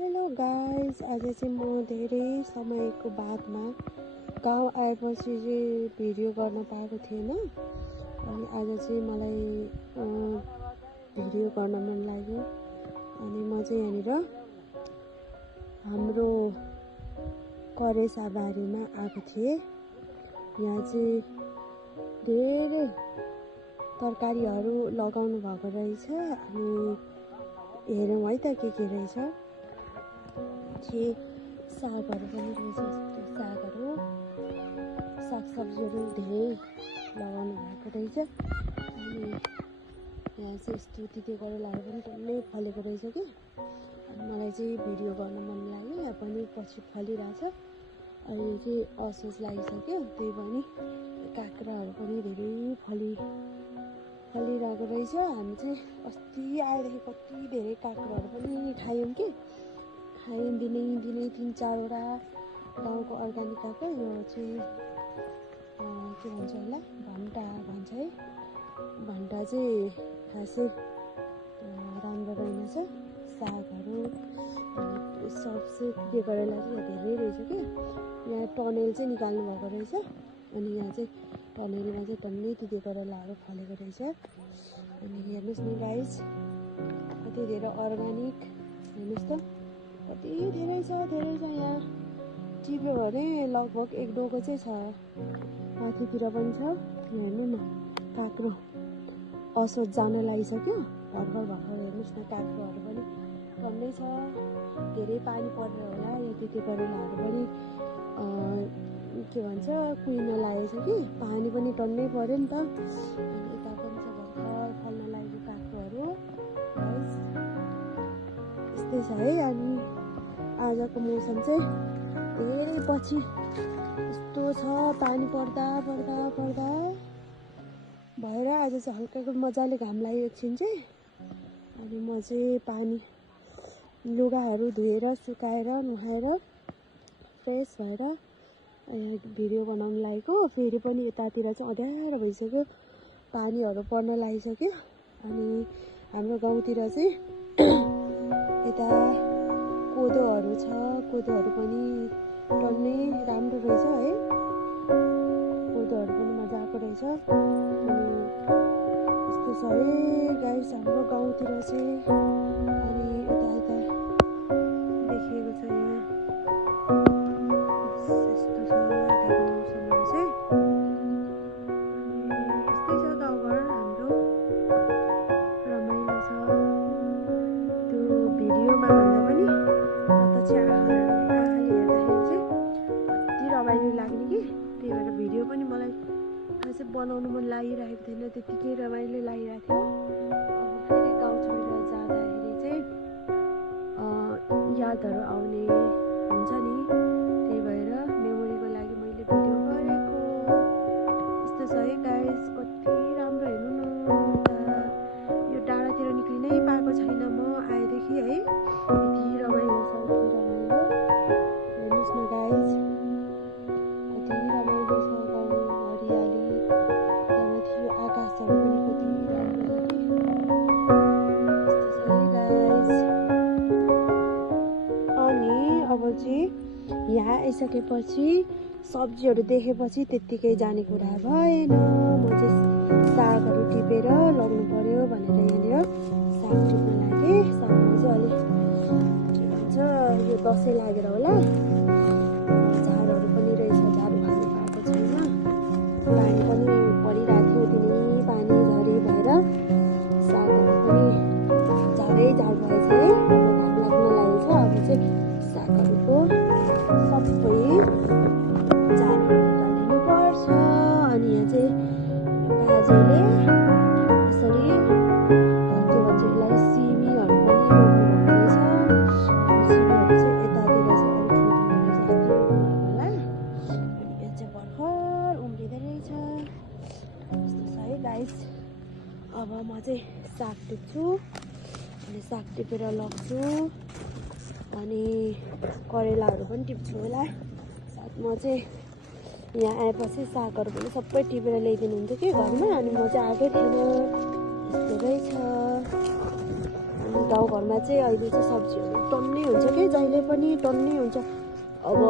Hello guys, आज चाहिँ म धेरै समयको बादमा गाउँ आएपछि चाहिँ भिडियो गर्न पाएको थिएन। अनि आज चाहिँ मलाई भिडियो गर्न मन लाग्यो। अनि म चाहिँ यहाँनिर हाम्रो करेसाबारीमा आएको थिएँ। यहाँ चाहिँ धेरै तरकारीहरू लगाउनु भएको रहेछ। अनि हेरौँ है त के रहेछ। सागहरू पनि रहेछ, यस्तो सागहरू, सागसब्जीहरू धेरै लगाउनु भएको रहेछ। अनि यहाँ चाहिँ यस्तो तिते करेलाहरू पनि टन्नै फलेको रहेछ कि। अनि मलाई चाहिँ भिडियो गर्न मन लाग्यो। यहाँ पनि पछि फलिरहेछ। अहिले चाहिँ असोज लागिसक्यो, त्यही पनि काँक्राहरू पनि धेरै फलिरहेको रहेछ। हामी चाहिँ अस्ति आएदेखि कति धेरै काँक्राहरू पनि खायौँ कि। दिनै 3-4वटा गाउँको अर्ग्यानिक काँक्रा। यो चाहिँ के भन्छ यसलाई, भन्टा भन्छ है। भन्टा चाहिँ खासै राम्रो रहेछ। सागहरू सबसे के गरेर चाहिँ धेरै रहेछ कि। यहाँ टनेल चाहिँ निकाल्नु भएको रहेछ। अनि यहाँ चाहिँ टनेलमा चाहिँ टन्नै तिते करेलाहरू फलेको रहेछ। अनि हेर्नुहोस् न गाइस, कति धेरै अर्ग्यानिक। हेर्नुहोस् त कति धेरै छ यहाँ। टिप्यो भने लगभग 1 डोको चाहिँ छ। माथितिर पनि छ। हेर्नु न, काँक्रो असोज जान लागिसक्यो। भर्खर हेर्नुहोस् न, काँक्रोहरू पनि टन्नै छ। धेरै पानी परेर होला। यो तिते करेलाहरू पनि के भन्छ कुहिन लागेको छ कि। पानी पनि टन्नै पर्यो नि त। अनि यता पनि छ भर्खर फल्न लागेको काँक्रोहरू। यस्तै छ है। अनि आजको मौसम चाहिँ धेरै पछि यस्तो छ। पानी पर्दा भएर आज चाहिँ हल्का मजाले घाम लाग्यो एकछिन चाहिँ। अनि म चाहिँ पानी लुगाहरू धोएर सुकाएर नुहाएर फ्रेस भएर भिडियो बनाउन लागेको। फेरि पनि यतातिर चाहिँ अँध्यारो भइसक्यो, पानीहरू पर्न लागिसक्यो। अनि हाम्रो गाउँतिर चाहिँ यता कोदोहरू छ। कोदोहरू पनि टन्नै राम्रो रहेछ है। कोदोहरू पनि मजाको रहेछ। अनि यस्तो छ है गाइस हाम्रो गाउँतिर चाहिँ। अनि यता देखिएको छ यहाँ। यस्तो छ यताको मौसमहरू चाहिँ। यस्तै छ गाउँघर हाम्रो, रमाइलो छ। त्यो भिडियोमा भन्दा पनि प्रत्यक्ष आँखाले हेर्दाखेरि चाहिँ कति रमाइलो लाग्ने कि। त्यही भएर भिडियो पनि मलाई खासै बनाउनु मन लागिरहेको थिएन, त्यतिकै रमाइलो लागिरहेको थियो। अब फेरि गाउँ छोडेर जाँदाखेरि चाहिँ यादहरू आउने हुन्छ नि। त्यही भएर मेमोरीको लागि मैले भिडियो गरेको। यस्तो छ है गाइस, कति राम्रो। हेर्नु न, यो डाँडातिर निक्लिनै पाएको छैन म आएदेखि है। यति रमाइलो छ, हेर्नुहोस् न गाइस, कति रमाइलो छ गाउँ। हरियाली, त्यहाँमाथि यो आकाशहरू पनि कति राम्रो छ कि। यस्तो छ है गाइस। अनि अब चाहिँ यहाँ आइसकेपछि सब्जीहरू देखेपछि त्यत्तिकै जाने कुरा भएन। म चाहिँ सागहरू टिपेर लग्नु पर्यो भनेर यहाँनिर साग टिप्न लागेँ। सागमा चाहिँ अलिक के भन्छ, यो दसैँ लागेर होला झारहरू पनि रहेछ। झार खानु पाएको छैन। पानी पनि परिरहेको थियो, दिनै पानी झरी भएर सागहरू पनि झार भएछ है। अब घाम लाग्न लागेको छ। अब चाहिँ सागहरूको सबै झारहरू निकालिनु पर्छ। अनि यहाँ चाहिँ बाजेले यसरी के भन्छ यसलाई, सिमीहरू पनि रोप्नु भएको रहेछ। सिमीहरू चाहिँ यतातिर चाहिँ अलिक ठुल्ठुलो रहेछ जस्तो होला। अनि यो चाहिँ भर्खर उम्रिँदै रहेछ। यस्तो छ है गाइस। अब म चाहिँ साग टिप्छु। अनि साग टिपेर लग्छु। अनि करेलाहरू पनि टिप्छु होला। साथमा चाहिँ यहाँ आएपछि सागहरू पनि सबै टिपेर ल्याइदिनु हुन्थ्यो कि घरमा। अनि म चाहिँ आएकै थिएन। यस्तो रहेछ। गाउँघरमा चाहिँ अहिले चाहिँ सब्जीहरू टन्नै हुन्छ कि जहिले पनि टन्नै हुन्छ। अब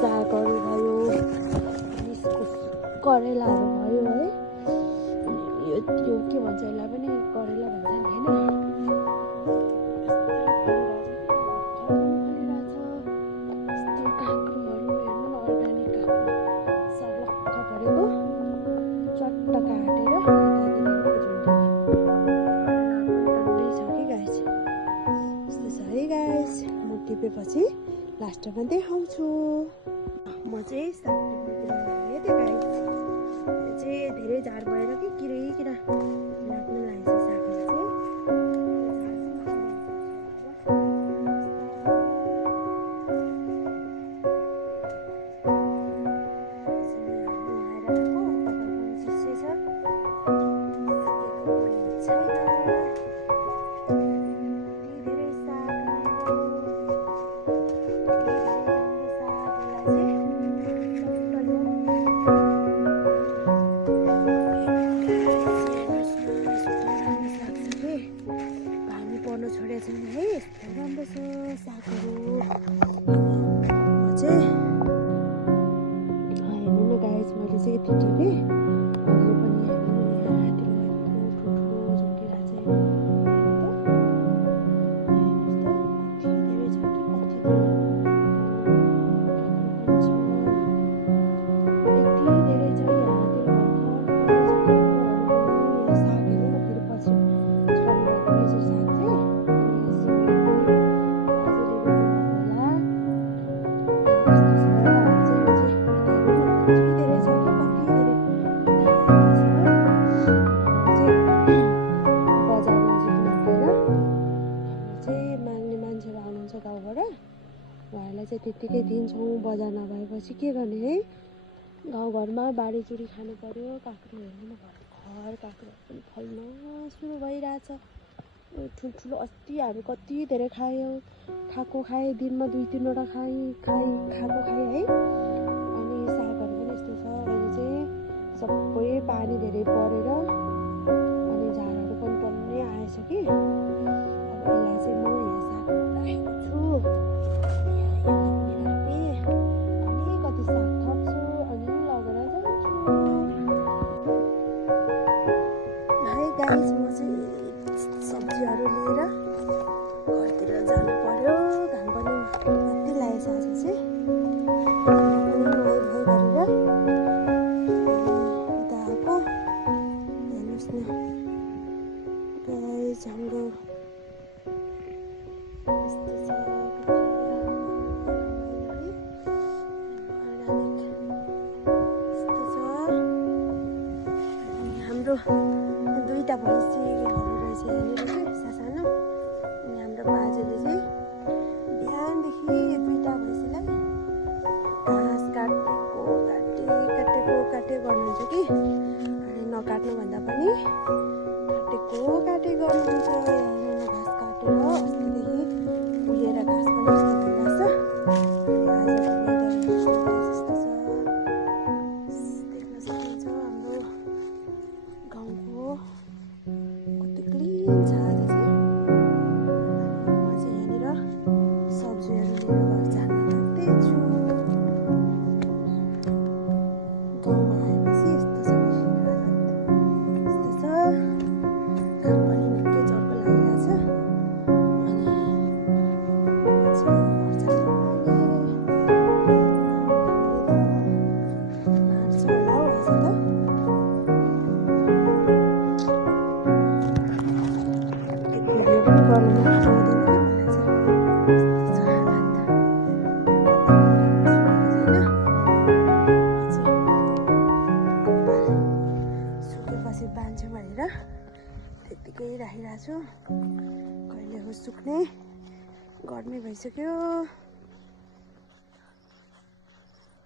सागहरू भयो, इस्कुस करेलाहरू भयो है। यो के भन्छ यसलाई पनि करेला भन्छ नि होइन। यस्तो काँक्रोहरू हेर्नु न, अर्ग्यानिक काँक्रो सर्लक्क परेको चट्ट काटेर टिपेपछि लास्टमा देखाउँछु। म चाहिँ साग टिप्ने लागेँ त्यो गाइस। यो चाहिँ धेरै झार भएर कि किरा लाग्नु लागेको छ सागहरू चाहिँ। छोडेको छैन है, यस्तो राम्रो छ सागहरू। म चाहिँ हेर्नु न गाइस, मैले चाहिँ यति टिपेँ। अरूले पनि हेर्नु न, यहाँ ठुल्ठुलो झुन्किरहेको छ। कति धेरै छ कि कति धेरै छ यहाँतिर साग हेर्नु न, फेरि पछि छर्नुभएको रहेछ साग चाहिँ। उहाँहरूलाई चाहिँ त्यत्तिकै दिन्छौँ। बजार नभएपछि के गर्ने है, गाउँघरमा बारीचुरी खानु पर्यो। काँक्रो हेर्नु न, भर्खर काँक्रोहरू पनि फल्न सुरु भइरहेछ। ठुल्ठुलो अस्ति हामी कति धेरै खाएँ, दिनमा 2-3वटा खाएको खाएँ है। अनि सागहरू पनि यस्तो छ, अहिले चाहिँ सबै पानी धेरै परेर अनि झारहरू पनि टन्नै आएछ कि। अब यसलाई चाहिँ म यहाँ साग राखेको छु। अनि कति साग थप्छु अनि लगेर जान्छु है गाइस। म चाहिँ सब्जीहरू लिएर घरतिर जानु पर्यो। घाम पनि कति लागेछ आज चाहिँ। नुहाइ धुवाइ गरेर उता आएको। हेर्नुहोस् न गाइस, हाम्रो यस्तो छ। हाम्रो 2टा भैँसीहरू रहेछ यहाँनिर कि सानो। अनि हाम्रो बाजेले चाहिँ बिहानदेखि 2टा भैँसीलाई घाँस काटेको गर्नुहुन्छ कि। अनि नकाट्नु भन्दा पनि काटे गर्नुहुन्छ। यहाँ घाँस काटेर अस्तिदेखि उहिएर घाँस पनि यस्तो भइरहेछ। अनि आजको वेदर यस्तो छ, देख्न सकिन्छ। हाम्रो गाउँको कति क्लिन छ आज चाहिँ। म चाहिँ यहाँनिर सब्जीहरू लिएर घर जान लाग्दैछु। गाउँमा आएपछि यस्तो छ, यस्तो छ। घाम पनि निकै चर्को लागिरहेछ। अनि चाहिँ घर जानु मार्छ होला हौ आज त। सुकेपछि बाँध्छु भनेर त्यत्तिकै राखिरहेको छु। कहिले हो सुक्ने, गर्मी भइसक्यो।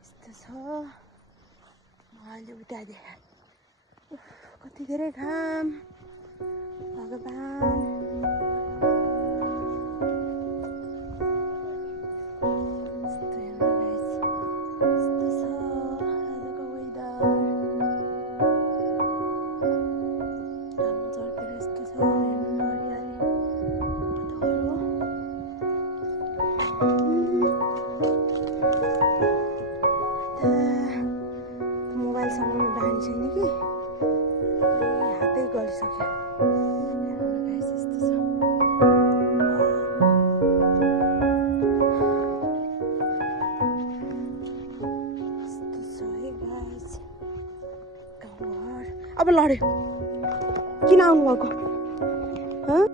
यस्तो छ। अहिले उठाइदिए कति धेरै घाम, भगवान्। मोबाइल समाउने बानी छैन कि हातै गरिसक्यो। अब लड्यो किन आउनु भएको?